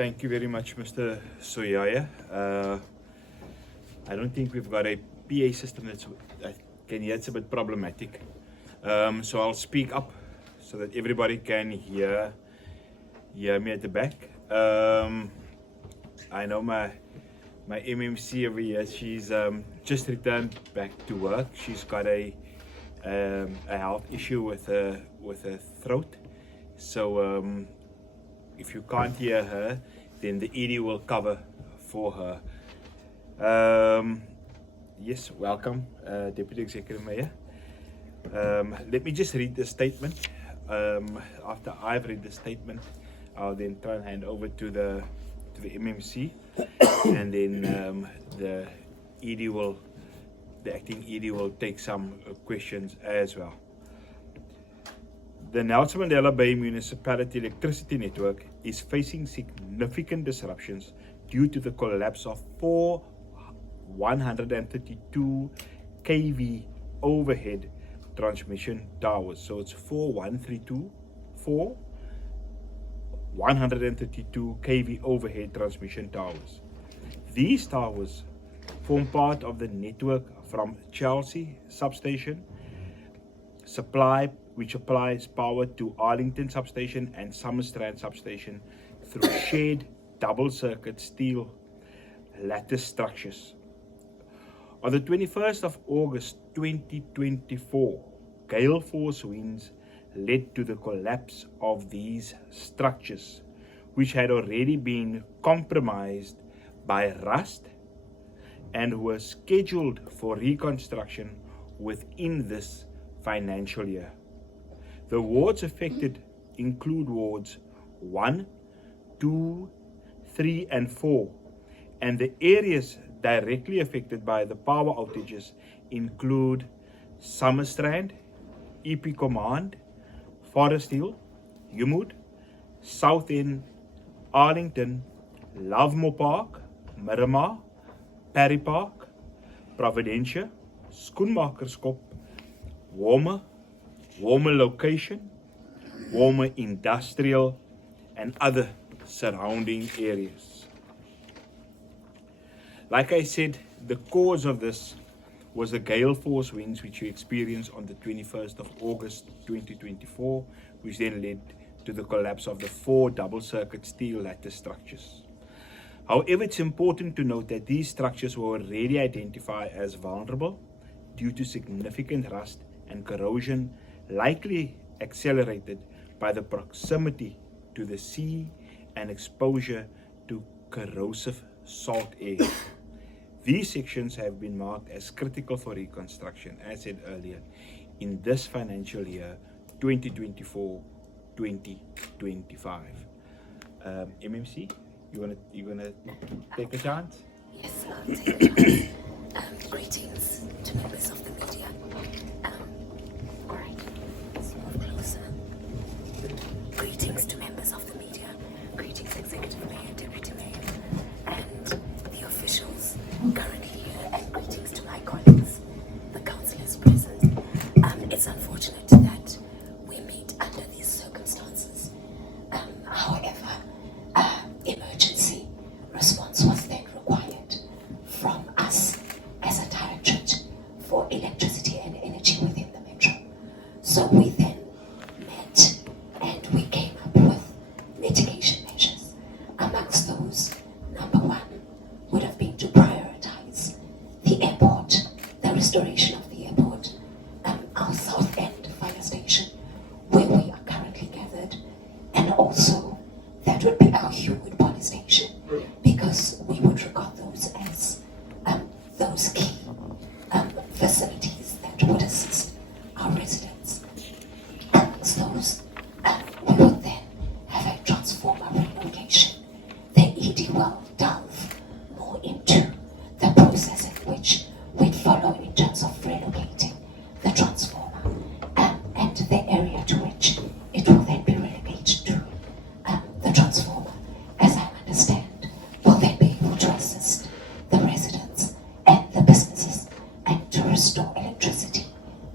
Thank you very much, Mr. Soyaya. I don't think we've got a PA system that's, I can hear it's a bit problematic. So I'll speak up so that everybody can hear me at the back. I know my MMC over here, she's just returned back to work. She's got a health issue with her throat. So if you can't hear her, then the ED will cover for her. Yes, welcome, Deputy Executive Mayor. Let me just read the statement. After I've read the statement, I'll then try and hand over to the MMC, and then the acting ED will take some questions as well. The Nelson Mandela Bay Municipality electricity network is facing significant disruptions due to the collapse of 4 132 kV overhead transmission towers. So it's 4 132 kV overhead transmission towers. These towers form part of the network from Chelsea substation, which applies power to Arlington substation and Summerstrand substation through shared double circuit steel lattice structures. On the 21st of August 2024, gale force winds led to the collapse of these structures, which had already been compromised by rust and were scheduled for reconstruction within this financial year. The wards affected include wards 1, 2, 3 and 4, and the areas directly affected by the power outages include Summerstrand, EP Command, Forest Hill, Umud, South End, Arlington, Lovemore Park, Miramar, Parry Park, Providentia, Schoenmakerskop, Warmer Location, Warmer Industrial, and other surrounding areas. Like I said, the cause of this was the gale force winds which we experienced on the 21st of August 2024, which then led to the collapse of the 4 double circuit steel lattice structures. However, it's important to note that these structures were already identified as vulnerable due to significant rust and corrosion, likely accelerated by the proximity to the sea and exposure to corrosive salt air. These sections have been marked as critical for reconstruction, as said earlier, in this financial year 2024-2025. MMC, you gonna take a chance? Yes, I'll take a chance. Greetings to members of the media. All right, let's move closer. Greetings to members of the media. Greetings, Executive Mayor, Deputy Mayor, and the officials currently here, and greetings to my colleagues, the councillors present. It's unfortunate that we meet under these circumstances. However, emergency response was then required from us as a directorate for electricity and energy within the metro. So we then met and we came up with mitigation measures. Amongst those, number 1 would have been to prioritize the airport, the restoration of the airport, our South End fire station, where we are currently gathered, and also that would be our Hewwood police station, because we would regard those as those key facilities that would assist our residents. Amongst those, we would then have a transformer relocation. The ED will delve more into the process in which we'd follow in terms of relocating the transformer and the area to which it will then be relegated to. The transformer, as I understand, will then be able to assist the residents and the businesses and to restore electricity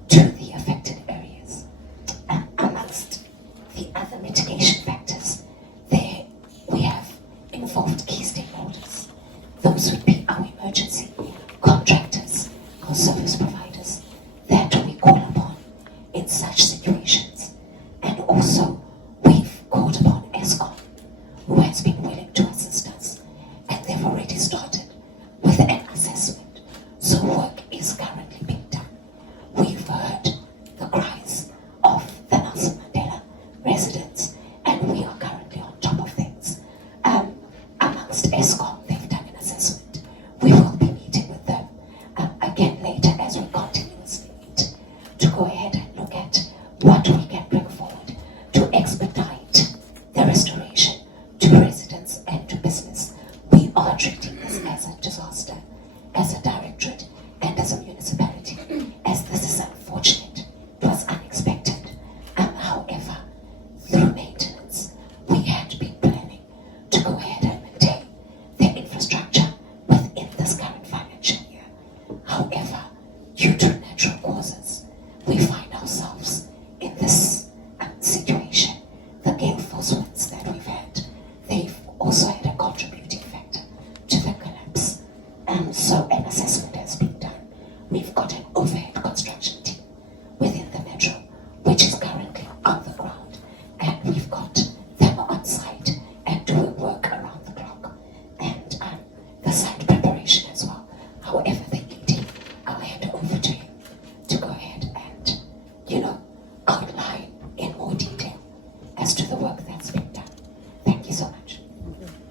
to to go ahead and look at what we can bring forward to expedite the restoration to residents and to business. We are treating this as a disaster, as a directorate, and as a municipality, as this is unfortunate. It was unexpected. However, through maintenance, we had been planning to go ahead and maintain the infrastructure within this current financial year. However, due to natural causes, we find ourselves in this situation. The gale force winds that we've had, they've also had a contributing factor to the collapse. So an assessment has been done. We've got an overhead construction team within the metro, which is currently on the ground, and we've got them on site and doing work around the clock, and the site preparation as well. However, the ED, I'll hand over to him to go ahead and, outline in more detail as to the work that's been done. Thank you so much.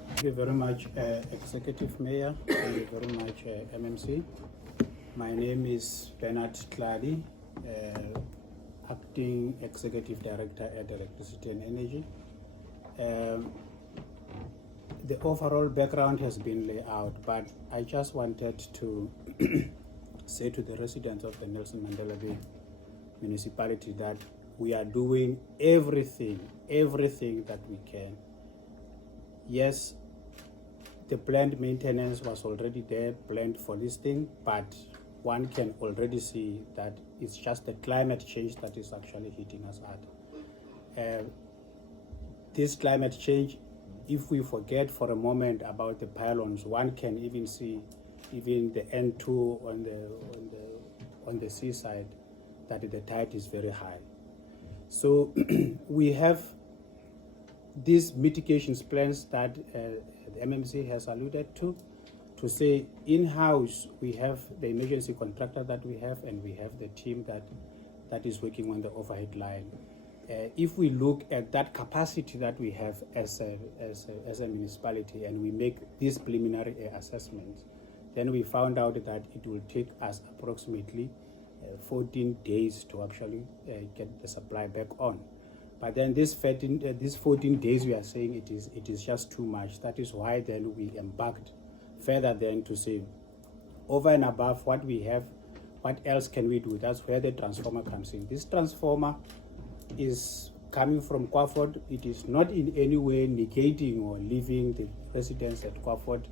Thank you very much, Executive Mayor. Thank you very much, MMC. My name is Bernard Tladi, Acting Executive Director at Electricity and Energy. The overall background has been laid out, but I just wanted to say to the residents of the Nelson Mandela Bay municipality that we are doing everything that we can. Yes, the planned maintenance was already there, planned for this thing, but one can already see that it's just the climate change that is actually hitting us hard. This climate change, if we forget for a moment about the pylons, one can even see even the N2 on the seaside that the tide is very high. So we have these mitigation plans that the MMC has alluded to say in-house we have the emergency contractor that we have, and we have the team that is working on the overhead line. If we look at that capacity that we have as a municipality, and we make these preliminary assessments, then we found out that it will take us approximately 14 days to actually get the supply back on. But then these 14 days we are saying it is just too much. That is why then we embarked further then to say, over and above what we have, what else can we do? That's where the transformer comes in. This transformer is coming from Kwaford. It is not in any way negating or leaving the residents at Kwaford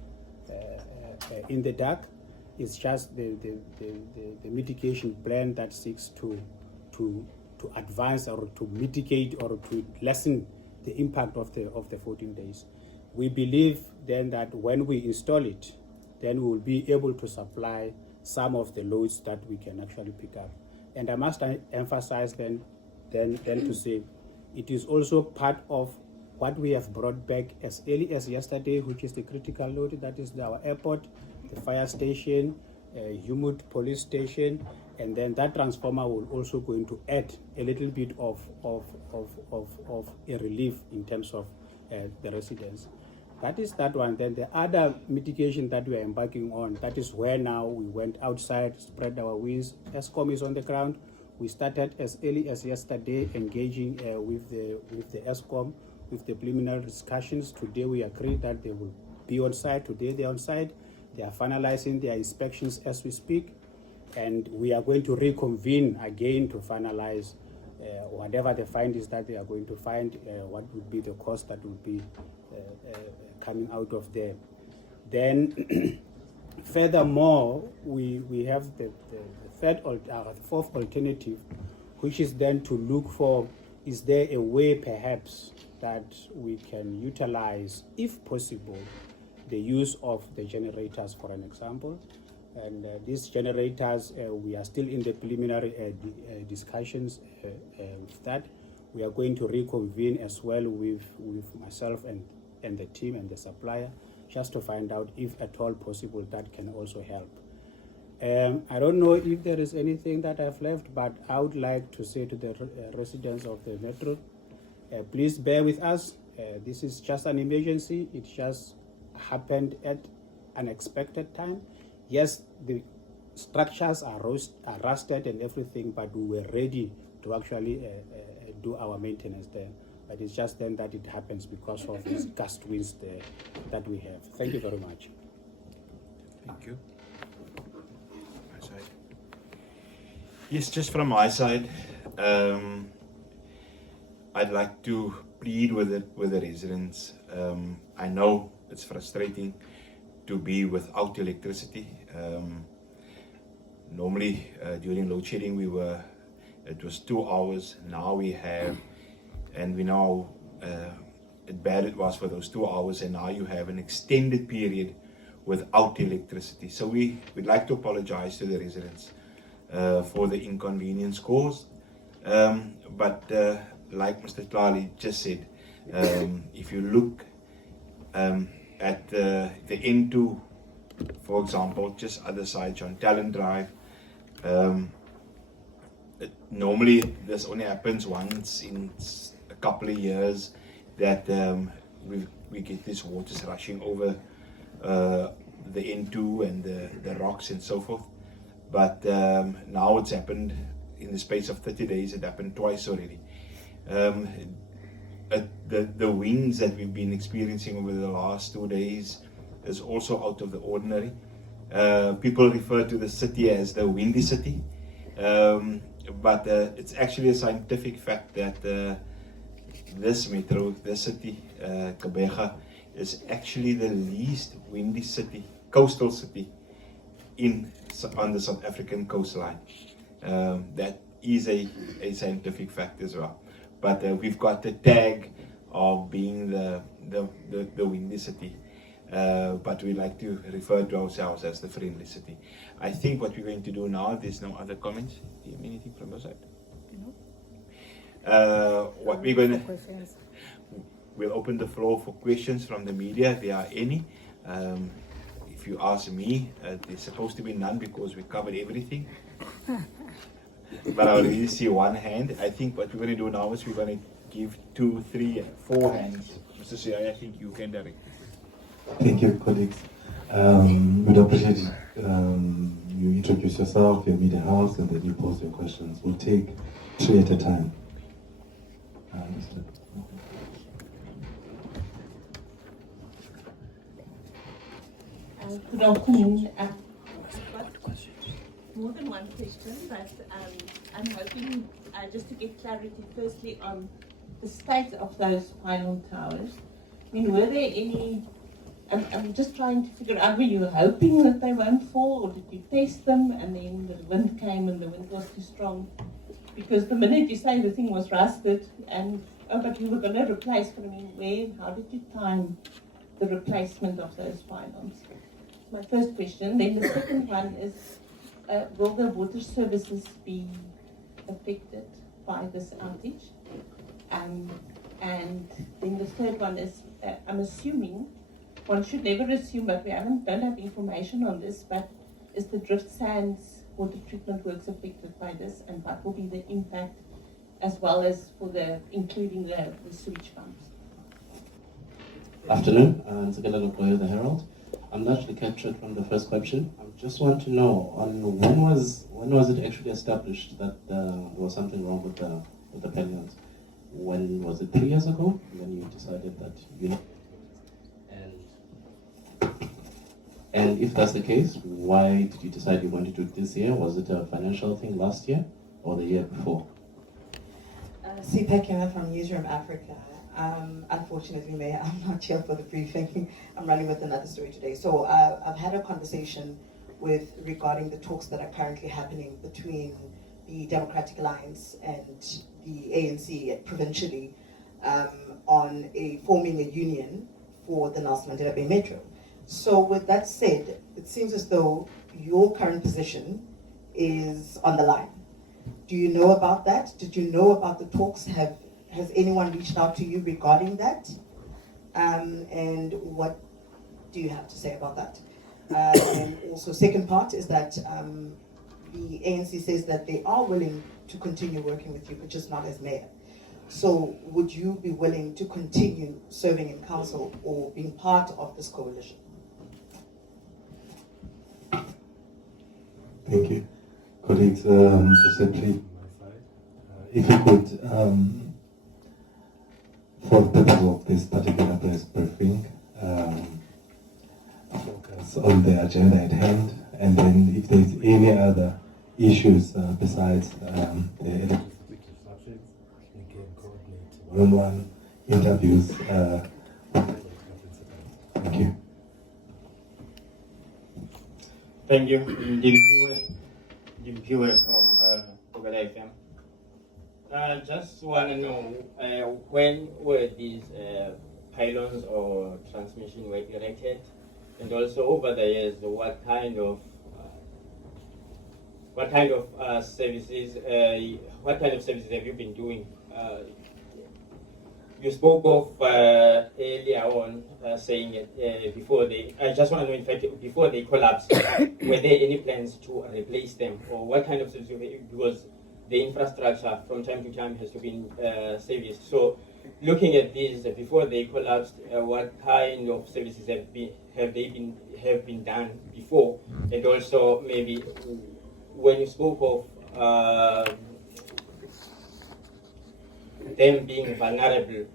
in the dark. It's just the mitigation plan that seeks to advance or to mitigate or to lessen the impact of the 14 days. We believe then that when we install it, then we will be able to supply some of the loads that we can actually pick up. And I must emphasize then to say it is also part of what we have brought back as early as yesterday, which is the critical load, that is our airport, the fire station, Humud police station, and then that transformer will also going to add a little bit of a relief in terms of the residents. That is that one. Then the other mitigation that we are embarking on, that is where now we went outside, spread our wings. ESCOM is on the ground. We started as early as yesterday engaging with the ESCOM, with the preliminary discussions. Today we agreed that they will be on site. Today they are on site. They are finalizing their inspections as we speak. And we are going to reconvene again to finalize whatever the find is that they are going to find, what would be the cost that would be coming out of there. Then furthermore, we have the fourth alternative, which is then to look for, is there a way perhaps that we can utilize, if possible, the use of the generators, for an example. And these generators, we are still in the preliminary discussions with that. We are going to reconvene as well with myself and the team and the supplier, just to find out if at all possible that can also help. I don't know if there is anything that I've left, but I would like to say to the residents of the metro, please bear with us. This is just an emergency. It just happened at an unexpected time. Yes, the structures are rusted and everything, but we were ready to actually do our maintenance there. But it's just then that it happens because of these gust winds that we have. Thank you very much. Thank you. My side. Yes, just from my side, I'd like to plead with the residents. I know it's frustrating to be without electricity. Normally during load shedding it was 2 hours. Now we have, and we know how bad it was for those 2 hours, and now you have an extended period without electricity. So we'd like to apologize to the residents for the inconvenience caused. But like Mr. Tlali just said, if you look at the N2, for example, just other side, John Talent Drive, normally this only happens once in a couple of years that we get these waters rushing over the N2 and the rocks and so forth. But now it's happened in the space of 30 days. It happened twice already. The winds that we've been experiencing over the last 2 days is also out of the ordinary. People refer to the city as the windy city, but it's actually a scientific fact that this metro, this city, Gqeberha, is actually the least windy city, coastal city on the South African coastline. That is a scientific fact as well. But we've got the tag of being the windy city. But we like to refer to ourselves as the friendly city. I think what we're going to do now, if there's no other comments, do you have anything from your side? No. What we're going to, we'll open the floor for questions from the media if there are any. If you ask me, there's supposed to be none because we covered everything. But I already see one hand. I think what we're going to do now is we're going to give 2, 3, 4 hands. Mr. Siyaya, I think you can direct. Thank you, colleagues. We'd appreciate you introduce yourself, your media house, and then you pose your questions. We'll take 3 at a time. Good afternoon. More than one question, but I'm hoping just to get clarity firstly on the state of those pylon towers. I mean, were there any, I'm just trying to figure out, were you hoping that they won't fall, or did you test them and then the wind came and the wind was too strong? Because the minute you say the thing was rusted and, oh, but you were going to replace, but I mean, where, how did you time the replacement of those pylons? My first question. Then the second one is, will the water services be affected by this outage? And then the third one is, I'm assuming, one should never assume, but we don't have information on this, but is the drift sands water treatment works affected by this, and what will be the impact, as well as for including the sewage pumps? Afternoon, it's Gqeberha, the Herald. I'm largely captured from the first question. I just want to know on when was it actually established that there was something wrong with the pylons? When was it? 3 years ago when you decided that you and if that's the case, why did you decide you wanted to do it this year? Was it a financial thing last year or the year before? Niekerk from Newsroom Africa. Unfortunately, Mayor, I'm not here for the briefing. I'm running with another story today. So I've had a conversation regarding the talks that are currently happening between the Democratic Alliance and the ANC provincially on forming a union for the Nelson Mandela Bay Metro. So with that said, it seems as though your current position is on the line. Do you know about that? Did you know about the talks? Has anyone reached out to you regarding that? And what do you have to say about that? And also, second part is that the ANC says that they are willing to continue working with you, but just not as mayor. So would you be willing to continue serving in council or being part of this coalition? Thank you. Colleagues, just a plea from my side. If you could, for the purpose of this particular press briefing, focus on the agenda at hand, and then if there's any other issues besides the electricity disruptions, we can coordinate one-on-one interviews. Thank you. Thank you. Jim Pure from Gqeberha FM. I just want to know when were these pylons or transmission were erected, and also over the years, what kind of services have you been doing? You spoke of earlier on saying before they. I just want to know, in fact, before they collapsed, were there any plans to replace them, or what kind of services? Because the infrastructure from time to time has to be serviced. So, looking at these before they collapsed, what kind of services have been done before, and also maybe when you spoke of them being vulnerable,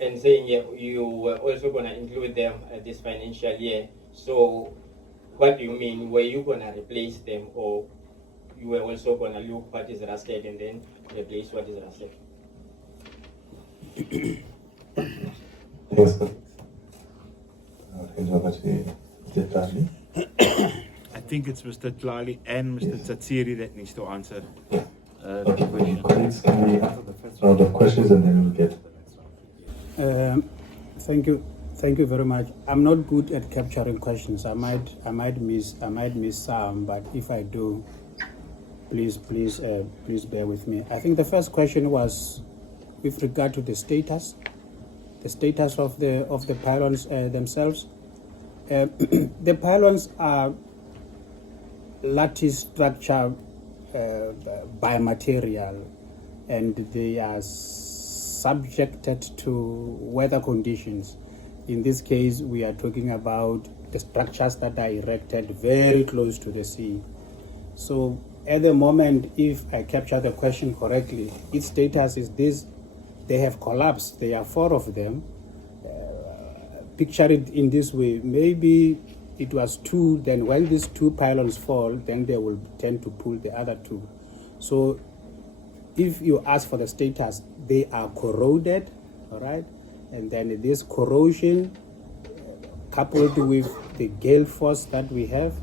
and saying you were also going to include them this financial year. So what do you mean? Were you going to replace them, or you were also going to look what is rusted and then replace what is rusted? Thanks, colleagues. I'll hand over to Mr. Tlali. I think it's Mr. Tlali and Mr. Tsatsiri that needs to answer the Okay, question. colleagues, can we answer the first round of questions and then we'll get to the next round? Thank you very much. I'm not good at capturing questions. I might miss some, but if I do, please bear with me. I think the first question was with regard to the status of the pylons themselves. The pylons are lattice structure biomaterial, and they are subjected to weather conditions. In this case, we are talking about the structures that are erected very close to the sea. So at the moment, if I capture the question correctly, its status is this: they have collapsed. There are 4 of them. Picture it in this way: maybe it was 2, then when these 2 pylons fall, then they will tend to pull the other 2. So if you ask for the status, they are corroded, all right? And then this corrosion coupled with the gale force that we have,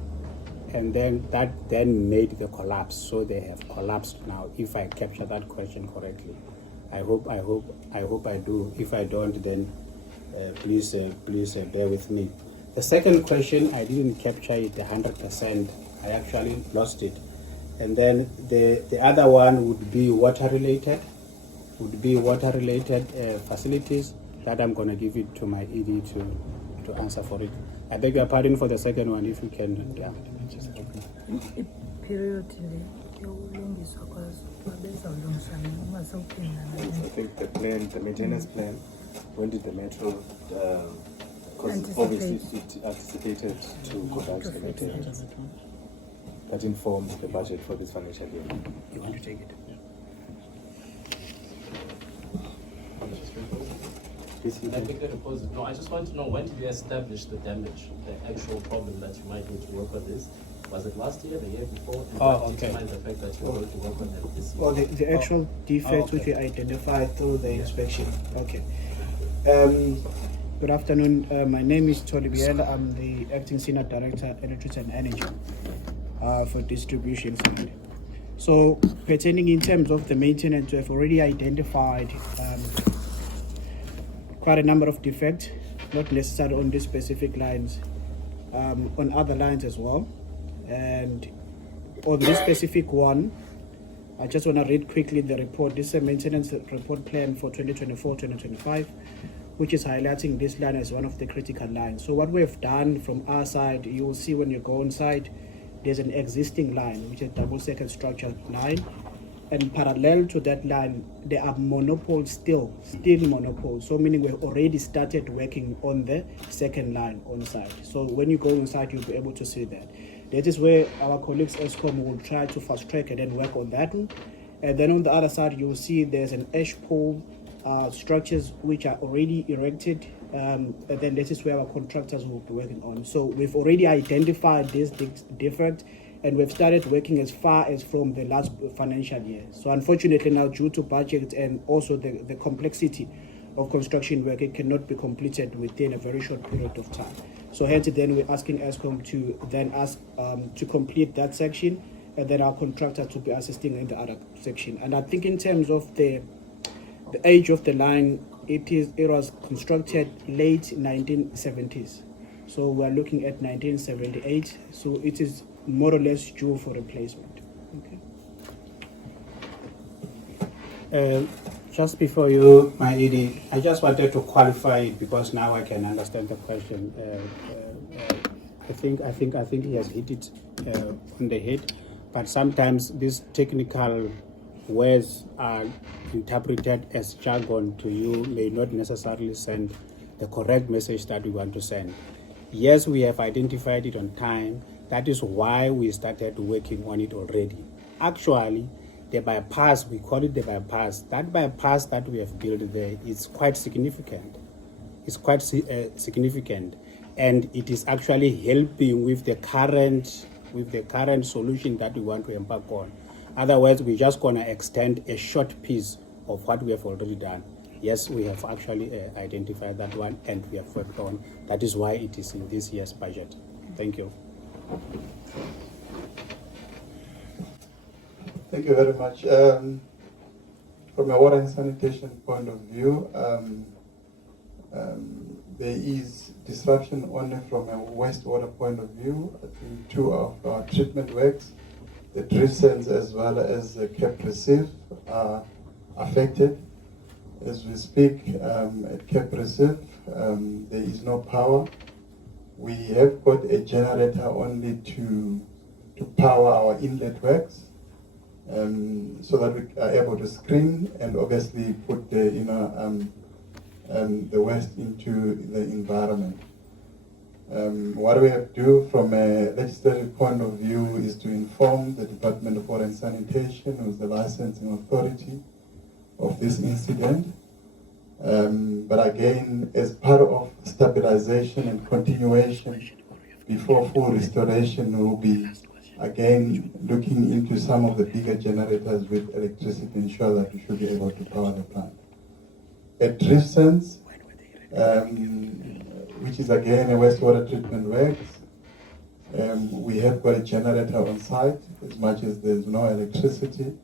and then that then made the collapse. So they have collapsed now, if I capture that question correctly. I hope I do. If I don't, then please bear with me. The second question, I didn't capture it 100%. I actually lost it. And then the other one would be water-related facilities that I'm going to give it to my ED to answer for it. I beg your pardon for the second one, if you can. Yeah. Periodically, I think the maintenance plan, when did the metro, because obviously it anticipated to conduct the maintenance. That informed the budget for this financial year. You want to take it? No, I just want to know, when did you establish the damage, the actual problem that you might need to work on this? Was it last year, the year before? And what determined the fact that you're going to work on it this year? Well, the actual defects which we identified through the inspection. Okay. Good afternoon. My name is Toli Biela. I'm the Acting Senior Director, Electricity and Energy for Distribution Fund. So, pertaining in terms of the maintenance, we have already identified quite a number of defects, not necessarily on these specific lines, on other lines as well. And on this specific one, I just want to read quickly the report. This is a maintenance report plan for 2024-2025, which is highlighting this line as one of the critical lines. So what we have done from our side, you will see when you go on site, there's an existing line, which is a double-second structure line. And parallel to that line, there are monopoles still monopoles. So meaning we've already started working on the second line on site. So when you go on site, you'll be able to see that. That is where our colleagues ESCOM will try to fast track and then work on that one. And then on the other side, you will see there's an ash pole structures which are already erected. And then this is where our contractors will be working on. So we've already identified this defect, and we've started working as far as from the last financial year. So unfortunately now, due to budget and also the complexity of construction work, it cannot be completed within a very short period of time. So hence then we're asking ESCOM to then ask to complete that section, and then our contractor to be assisting in the other section. And I think in terms of the age of the line, it was constructed late 1970s. So we're looking at 1978. So it is more or less due for replacement. Okay. Just before you, my ED, I just wanted to qualify it because now I can understand the question. I think he has hit it on the head, but sometimes these technical words are interpreted as jargon to you, may not necessarily send the correct message that we want to send. Yes, we have identified it on time. That is why we started working on it already. Actually, the bypass, we call it the bypass. That bypass that we have built there is quite significant. It's quite significant, and it is actually helping with the current solution that we want to embark on. Otherwise, we're just gonna extend a short piece of what we have already done. Yes, we have actually identified that one, and we have worked on. That is why it is in this year's budget. Thank you. Thank you very much. From a water and sanitation point of view, there is disruption only from a wastewater point of view. I think two of our treatment works, the Driftsons as well as the Gqeberha are affected. As we speak, at Gqeberha, there is no power. We have got a generator only to power our inlet works, so that we are able to screen and obviously put the the waste into the environment. What we have to do from a legislative point of view is to inform the Department of Water and Sanitation, who is the licensing authority, of this incident. But again, as part of stabilization and continuation, before full restoration, we will be again looking into some of the bigger generators with electricity to ensure that we should be able to power the plant. At Driftsons, which is again a wastewater treatment works, we have got a generator on site. As much as there's no electricity,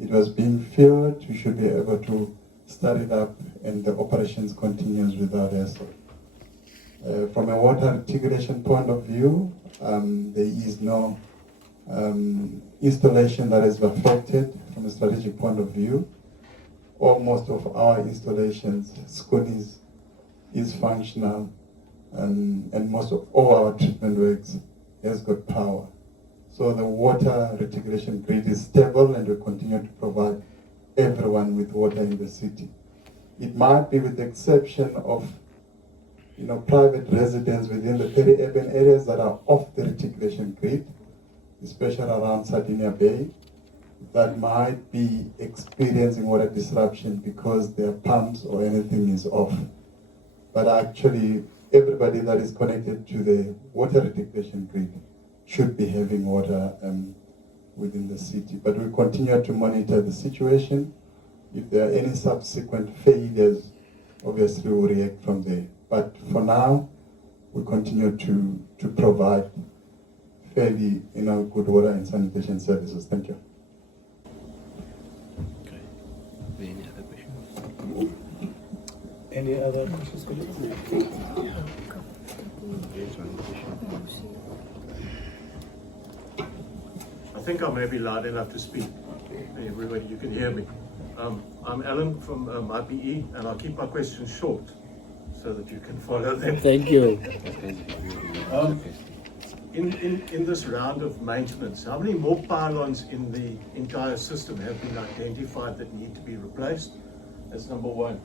it was being filled. We should be able to start it up, and the operations continues without hassle. From a water articulation point of view, there is no installation that is affected from a strategic point of view. Almost of our installations, SCONIS is functional, and most of all our treatment works has got power. So the water reticulation grid is stable, and we continue to provide everyone with water in the city. It might be with the exception of private residents within the peri-urban areas that are off the reticulation grid, especially around Sardinia Bay, that might be experiencing water disruption because their pumps or anything is off. But actually, everybody that is connected to the water reticulation grid should be having water within the city. But we continue to monitor the situation. If there are any subsequent failures, obviously we'll react from there. But for now, we continue to provide fairly good water and sanitation services. Thank you. Okay. Any other questions? Any other questions? I think I may be loud enough to speak. Everybody, you can hear me. I'm Alan from IPE, and I'll keep my questions short so that you can follow them. Thank you. In this round of maintenance, how many more pylons in the entire system have been identified that need to be replaced? That's number one.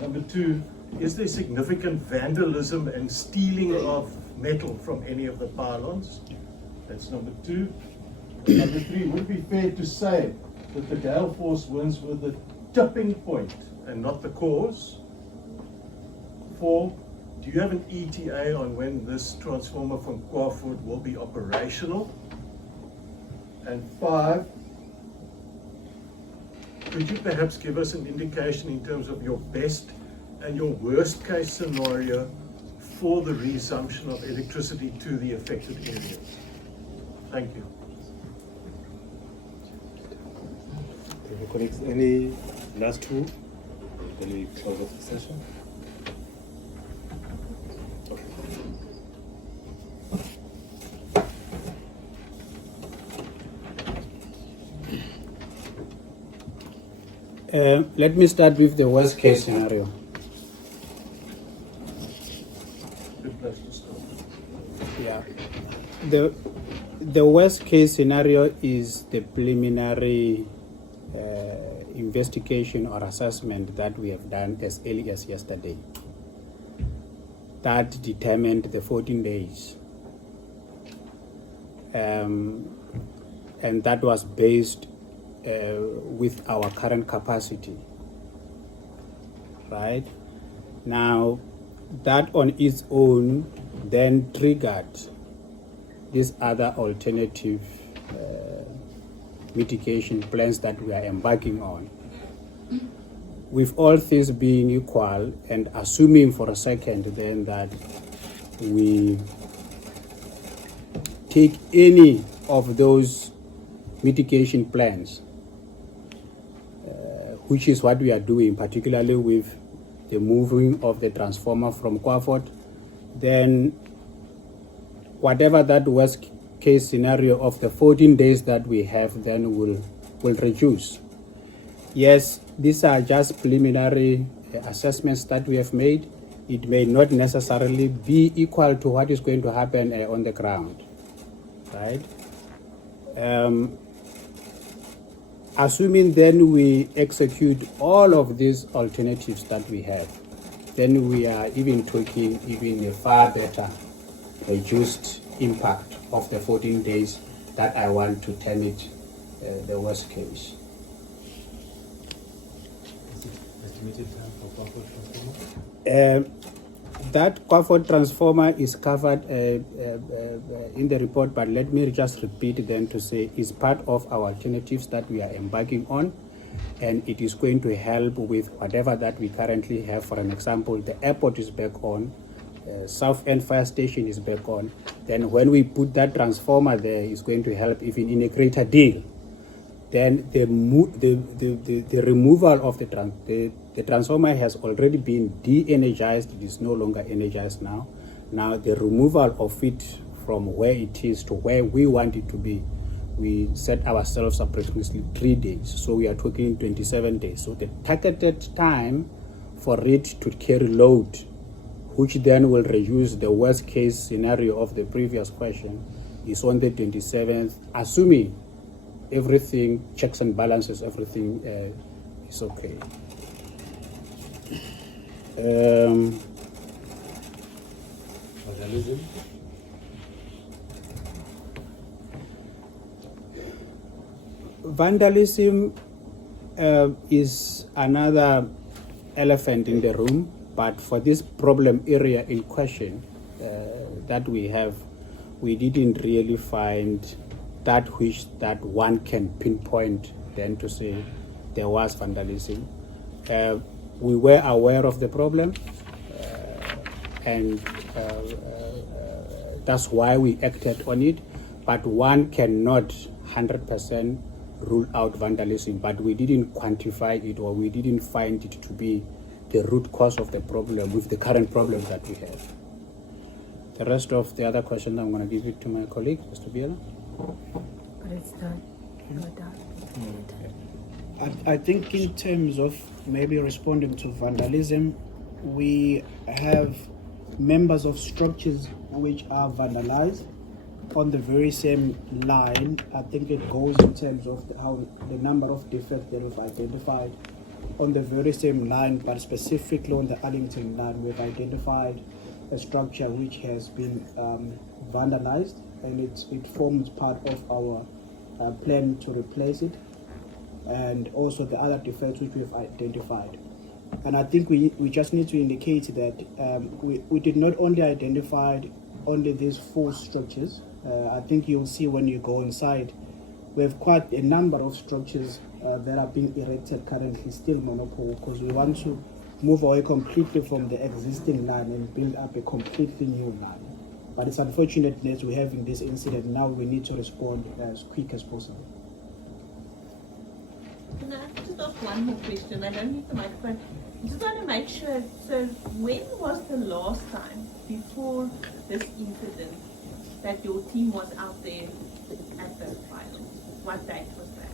Number two, is there significant vandalism and stealing of metal from any of the pylons? That's number 2. Number 3, would it be fair to say that the gale force winds were the tipping point and not the cause? 4, do you have an ETA on when this transformer from Quaford will be operational? And 5, could you perhaps give us an indication in terms of your best and your worst case scenario for the resumption of electricity to the affected areas? Thank you. Colleagues, any last two? Then we close off the session. Let me start with the worst case scenario. Good place to start. Yeah. The worst case scenario is the preliminary investigation or assessment that we have done as early as yesterday. That determined the 14 days. And that was based with our current capacity. Right? Now, that on its own then triggered these other alternative mitigation plans that we are embarking on. With all things being equal, and assuming for a second then that we take any of those mitigation plans, which is what we are doing, particularly with the moving of the transformer from Quaford, then whatever that worst case scenario of the 14 days that we have then will reduce. Yes, these are just preliminary assessments that we have made. It may not necessarily be equal to what is going to happen on the ground, right? Assuming then we execute all of these alternatives that we have, then we are even talking even a far better reduced impact of the 14 days that I want to term it the worst case. Estimated time for Quaford transformer? That Quaford transformer is covered in the report, but let me just repeat then to say it's part of our alternatives that we are embarking on, and it is going to help with whatever that we currently have. For an example, the airport is back on, South End fire station is back on. Then when we put that transformer there, it's going to help even in a greater deal. Then the removal of the transformer has already been de-energized. It is no longer energized now. Now the removal of it from where it is to where we want it to be, we set ourselves approximately 3 days. So we are talking 27 days. So the targeted time for it to carry load, which then will reduce the worst case scenario of the previous question, is on the 27th, assuming everything, checks and balances, everything is okay. Vandalism? Vandalism is another elephant in the room, but for this problem area in question that we have, we didn't really find that which that one can pinpoint then to say there was vandalism. We were aware of the problem, and that's why we acted on it, but one cannot 100% rule out vandalism, but we didn't quantify it, or we didn't find it to be the root cause of the problem with the current problem that we have. The rest of the other questions I'm going to give it to my colleague, Mr. Gqeberha. But it's done. You're done. I think in terms of maybe responding to vandalism, we have members of structures which are vandalized on the very same line. I think it goes in terms of how the number of defects that we've identified on the very same line, but specifically on the Arlington line, we've identified a structure which has been vandalized, and it forms part of our plan to replace it, and also the other defects which we have identified. And I think we just need to indicate that we did not only identify only these 4 structures. I think you'll see when you go inside, we have quite a number of structures that are being erected currently, still monopole, because we want to move away completely from the existing line and build up a completely new line. But it's unfortunate that we're having this incident. Now we need to respond as quick as possible. Can I just ask one more question? I don't need the microphone. I just want to make sure, so when was the last time before this incident that your team was out there at the pylons? What date was that?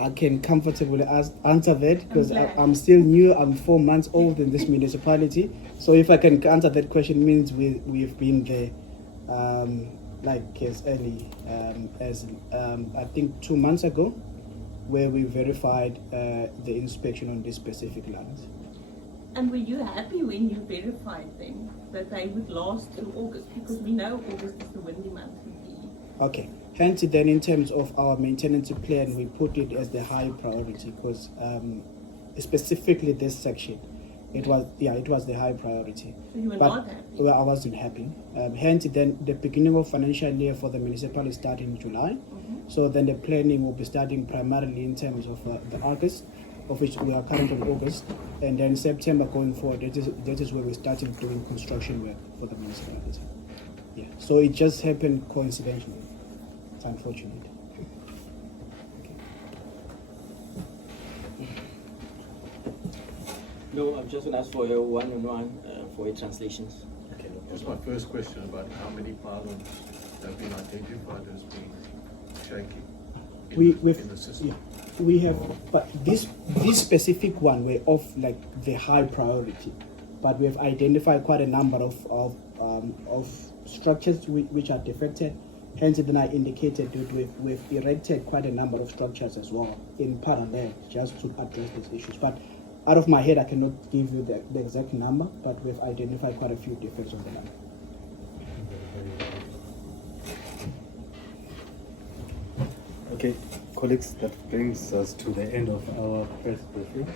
I can comfortably answer that because Okay. I'm still new. I'm 4 months old in this municipality. So if I can answer that question, means we've been there like as early as I think 2 months ago, where we verified the inspection on these specific lines. And were you happy when you verified them that they would last till August? Because we know August is the windy month in PE. Okay. Hence, then in terms of our maintenance plan, we put it as the high priority because specifically this section, it was the high priority. So you were But, not happy? Well, I wasn't happy. Hence, then the beginning of financial year for the municipality start in July. So then the planning will be starting primarily in terms of the August, of which we are currently in August, and then September going forward. That is where we're starting doing construction work for the municipality. Yeah. So it just happened coincidentally. It's unfortunate. No, I'm just going to ask for a one-on-one for your translations. Okay, that's my first question about how many pylons have been identified as being shaky in the system. Yeah, we have, but this specific one we're of like the high priority, but we have identified quite a number of structures which are defected. Hence, then I indicated that we've erected quite a number of structures as well in parallel just to address these issues. But out of my head, I cannot give you the exact number, but we've identified quite a few defects on the line. Okay, colleagues, that brings us to the end of our press briefing.